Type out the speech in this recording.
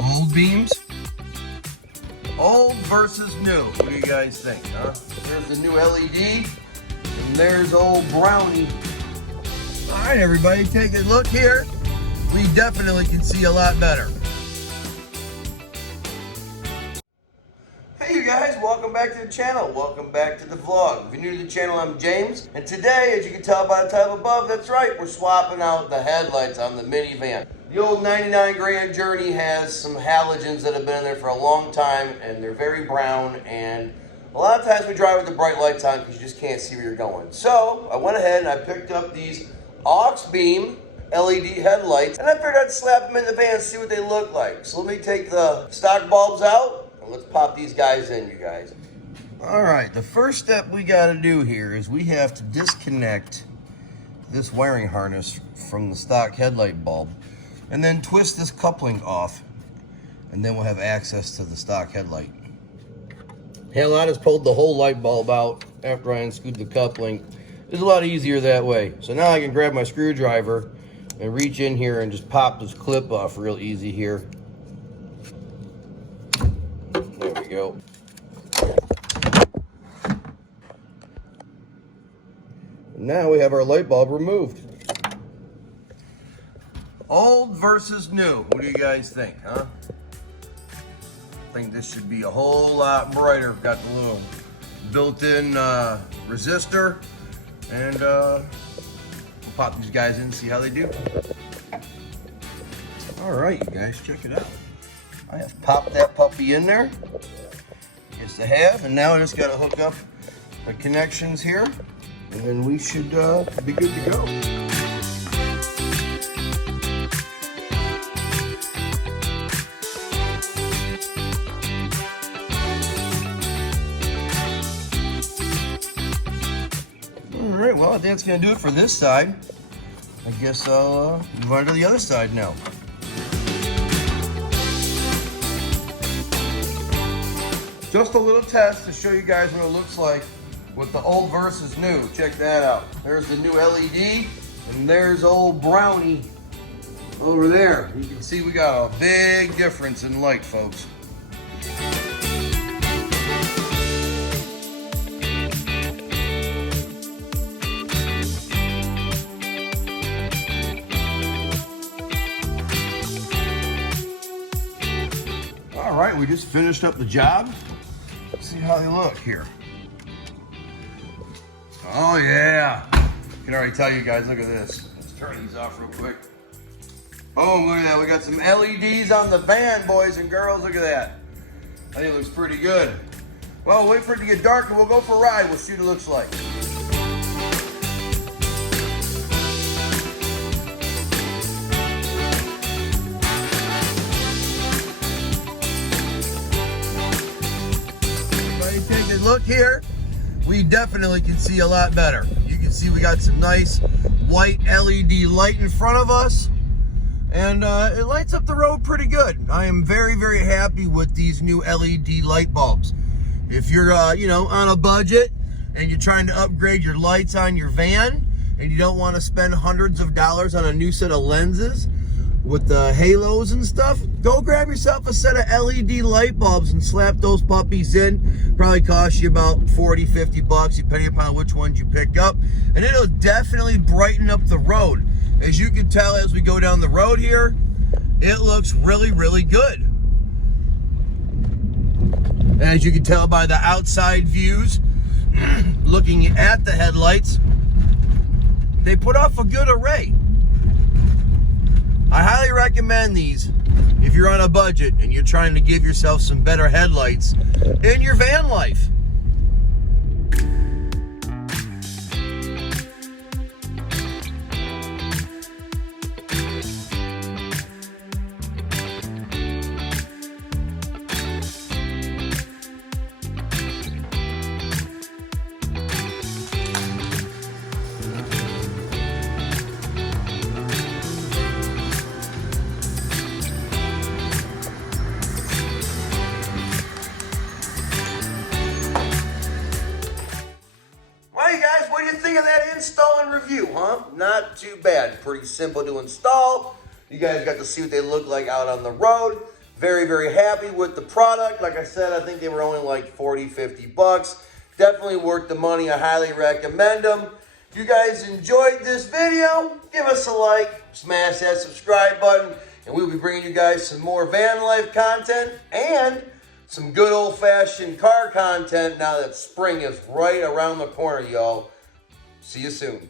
Old beams, old versus new. What do you guys think, huh? There's the new LED, and there's old brownie. All right, everybody, take a look here. We definitely can see a lot better. Hey you guys, welcome back to the channel. Welcome back to the vlog. If you're new to the channel, I'm James. And today, as you can tell by the title above, that's right, we're swapping out the headlights on the minivan. The old 99 Grand Journey has some halogens that have been in there for a long time, and they're very brown, and a lot of times we drive with the bright lights on because you just can't see where you're going. So I went ahead and I picked up these AuxBeam LED headlights, and I figured I'd slap them in the van and see what they look like. So let me take the stock bulbs out, and let's pop these guys in, you guys. All right, the first step we gotta do here is we have to disconnect this wiring harness from the stock headlight bulb, and then twist this coupling off, and then we'll have access to the stock headlight. Hell, I just pulled the whole light bulb out after I unscrewed the coupling. It's a lot easier that way. So now I can grab my screwdriver and reach in here and just pop this clip off real easy here. There we go. Now we have our light bulb removed. Old versus new. What do you guys think, huh? I think this should be a whole lot brighter. Got the little built-in resistor, and we'll pop these guys in and see how they do. All right, you guys, check it out. I have popped that puppy in there. Yes, I have, and now I just got to hook up the connections here, and then we should be good to go. All right, well, I think that's going to do it for this side. I guess I'll move on to the other side now. Just a little test to show you guys what it looks like with the old versus new. Check that out. There's the new LED, and there's old brownie over there. You can see we got a big difference in light, folks. All right, we just finished up the job. Let's see how they look here. Oh yeah. I can already tell you guys, look at this. Let's turn these off real quick. Oh, look at that. We got some LEDs on the van, boys and girls. Look at that. I think it looks pretty good. Well, we'll wait for it to get dark and we'll go for a ride. We'll see what it looks like. Take a look here. We definitely can see a lot better. You can see we got some nice white LED light in front of us, and it lights up the road pretty good. I am very, very happy with these new LED light bulbs. If you're you know, on a budget and you're trying to upgrade your lights on your van and you don't want to spend hundreds of dollars on a new set of lenses with the halos and stuff, go grab yourself a set of LED light bulbs and slap those puppies in. Probably cost you about 40, 50 bucks, depending upon which ones you pick up. And it'll definitely brighten up the road. As you can tell, as we go down the road here, it looks really, really good. As you can tell by the outside views, looking at the headlights, they put off a good array. I highly recommend these if you're on a budget and you're trying to give yourself some better headlights in your van life. Install and review, huh? Not too bad. Pretty simple to install. You guys got to see what they look like out on the road. Very, very happy with the product. Like I said, I think they were only like 40, 50 bucks. Definitely worth the money. I highly recommend them. If you guys enjoyed this video, give us a like, smash that subscribe button, and we'll be bringing you guys some more van life content and some good old-fashioned car content now that spring is right around the corner, y'all. See you soon.